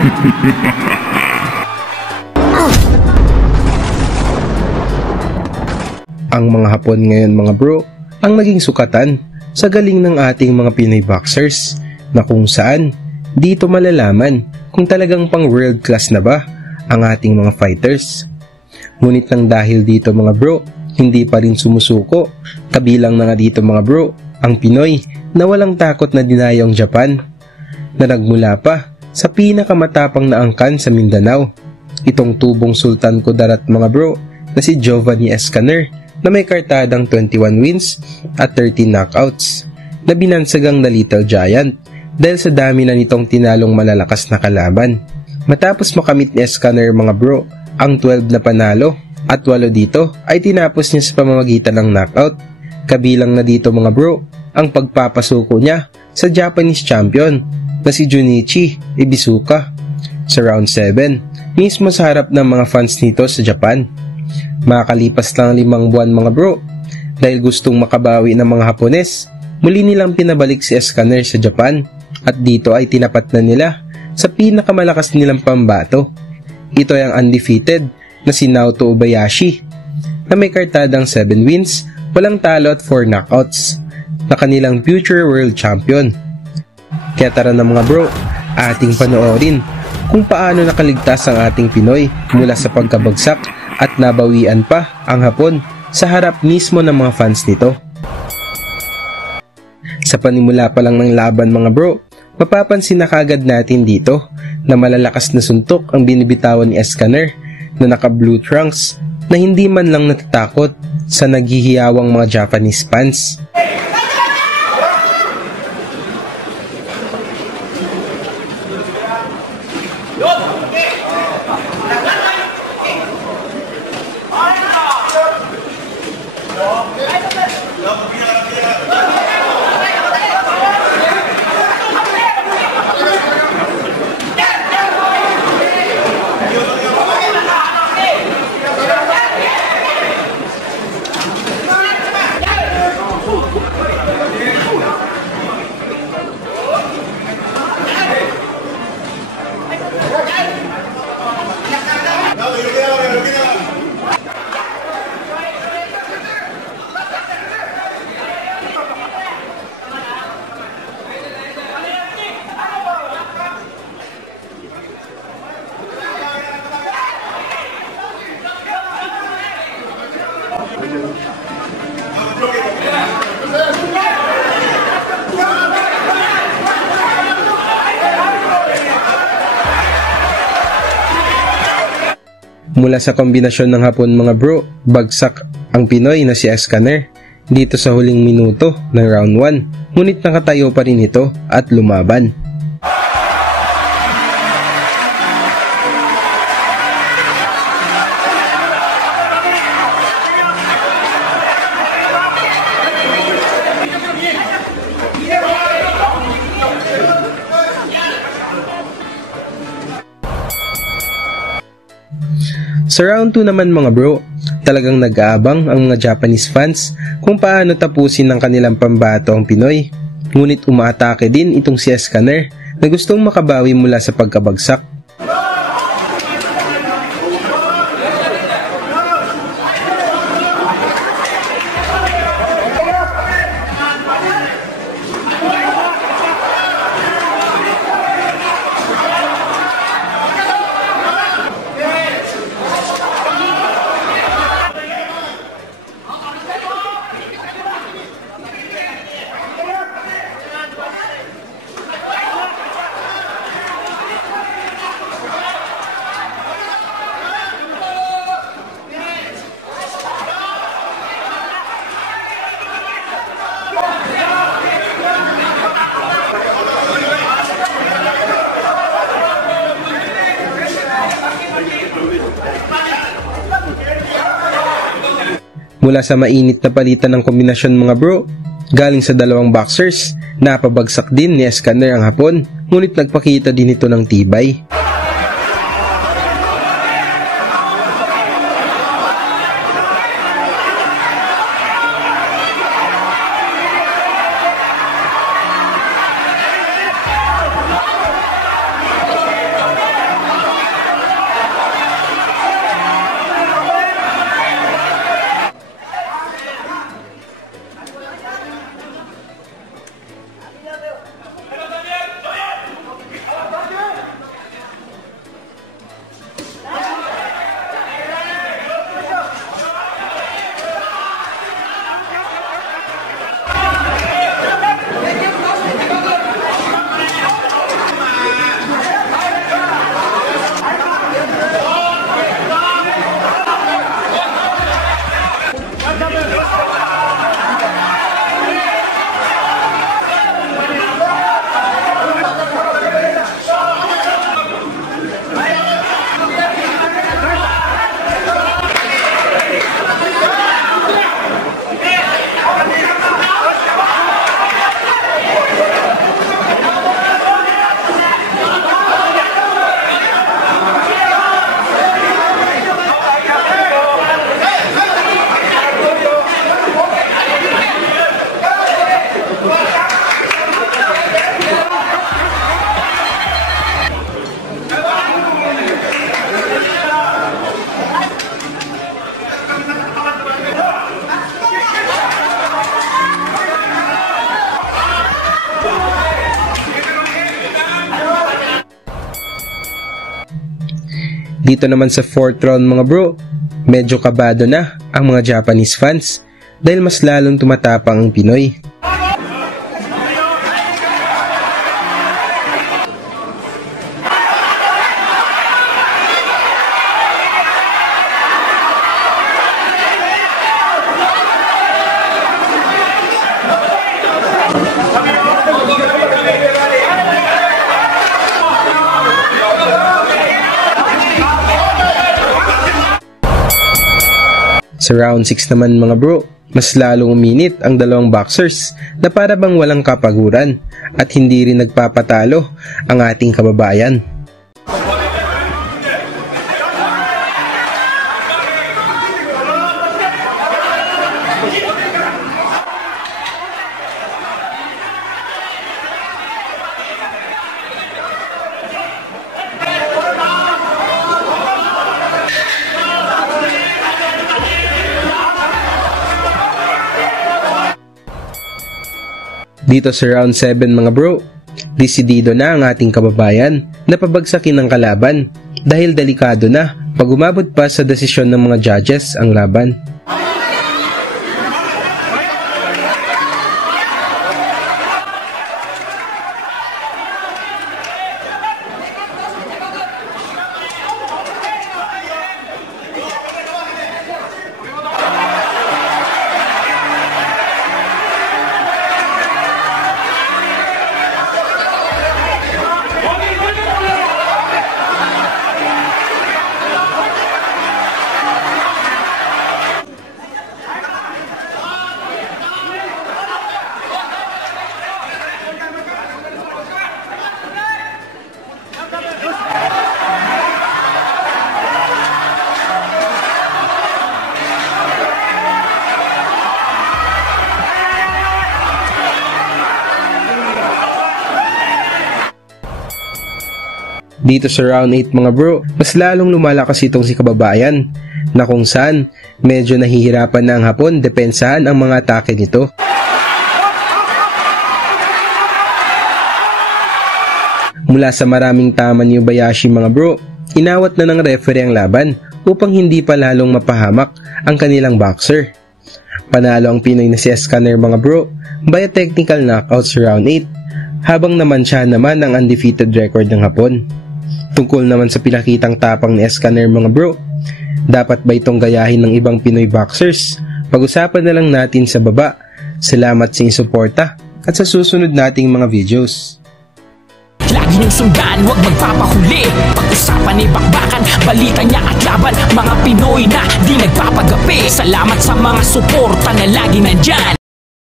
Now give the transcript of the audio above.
Ang mga Hapon ngayon mga bro, ang naging sukatan sa galing ng ating mga Pinoy boxers na kung saan dito malalaman kung talagang pang world class na ba ang ating mga fighters. Ngunit nang dahil dito mga bro, hindi pa rin sumusuko, kabilang na nga dito mga bro, ang Pinoy na walang takot na dinayong Japan na nagmula pa sa pinakamatapang na angkan sa Mindanao. Itong tubong Sultan Kudarat mga bro na si Giovanni Escaner na may kartadang 21 wins at 13 knockouts na binansagang na Little Giant dahil sa dami na nitong tinalong malalakas na kalaban. Matapos makamit ni Escaner mga bro ang 12 na panalo at 8 dito ay tinapos niya sa pamamagitan ng knockout. Kabilang na dito mga bro ang pagpapasuko niya sa Japanese champion na si Junichi Ibisuka sa round 7 mismo sa harap ng mga fans nito sa Japan. Makakalipas lang 5 buwan mga bro, dahil gustong makabawi ng mga Hapones, muli nilang pinabalik si Escaner sa Japan at dito ay tinapat na nila sa pinakamalakas nilang pambato. Ito ay ang undefeated na si Naoto Obayashi na may kartadang 7 wins, walang talo at 4 knockouts na kanilang future world champion. Kaya tara na mga bro, ating panoorin kung paano nakaligtas ang ating Pinoy mula sa pagkabagsak at nabawian pa ang Hapon sa harap mismo ng mga fans nito. Sa panimula pa lang ng laban mga bro, mapapansin na kagad natin dito na malalakas na suntok ang binibitawan ni Escaner na naka blue trunks na hindi man lang natatakot sa naghihiyawang mga Japanese fans. Mula sa kombinasyon ng Hapon mga bro, bagsak ang Pinoy na si Escaner dito sa huling minuto ng round 1. Ngunit nakatayo pa rin ito at lumaban. Sa round 2 naman mga bro, talagang nag-aabang ang mga Japanese fans kung paano tapusin ng kanilang pambato ang Pinoy. Ngunit umaatake din itong si Escaner na gustong makabawi mula sa pagkabagsak. Mula sa mainit na palitan ng kombinasyon mga bro, galing sa dalawang boxers, napabagsak din ni Escaner ang Hapon, ngunit nagpakita din ito ng tibay. Dito naman sa 4th round mga bro, medyo kabado na ang mga Japanese fans dahil mas lalong tumatapang ang Pinoy. Sa round 6 naman mga bro, mas lalong uminit ang dalawang boxers na para bang walang kapaguran at hindi rin nagpapatalo ang ating kababayan. Dito sa round 7 mga bro, desidido na ang ating kababayan na pabagsakin ng kalaban dahil delikado na pag umabot pa sa desisyon ng mga judges ang laban. Dito sa round 8 mga bro, mas lalong lumalakas itong si kababayan na kung saan medyo nahihirapan na ang Hapon depensahan ang mga atake nito. Mula sa maraming tama ni Obayashi mga bro, inawat na ng referee ang laban upang hindi pa lalong mapahamak ang kanilang boxer. Panalo ang Pinoy na si Escanner mga bro by a technical knockout sa round 8, habang naman siya naman ang undefeated record ng Hapon. Tungkol naman sa pinakitang tapang ni Escanner mga bro, dapat ba itong gayahin ng ibang Pinoy boxers? Pag-usapan na lang natin sa baba. Salamat sa inyong suporta at sa susunod nating mga videos. Lagi niyong sundan, huwag magpapahuli. Pag-usapan ni bakbakan, balita niya at laban. Mga Pinoy na di nagpapagapi. Salamat sa mga suporta na lagi nandyan.